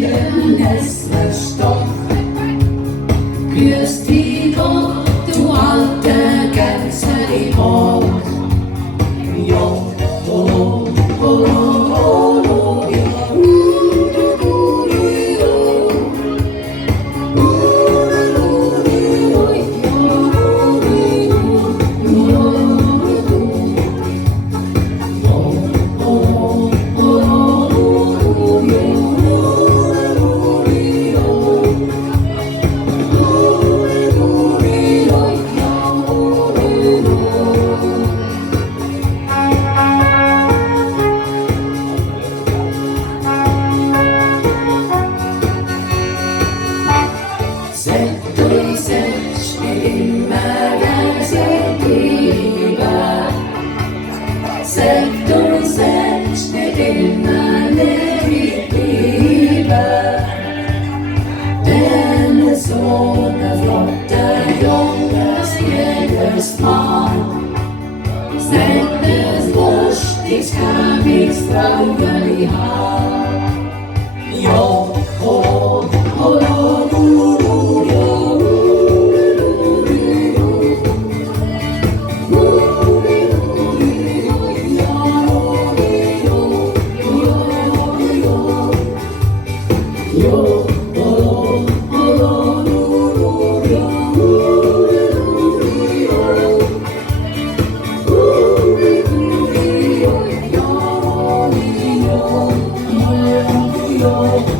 dem Nesselstock. Grüß dich Gott, du alte Gänse im Bock. Jo, oh, oh, oh, oh, ich kann nichts trauen, ich hab. Jo, oh, oh, oh, oh, jo, yo.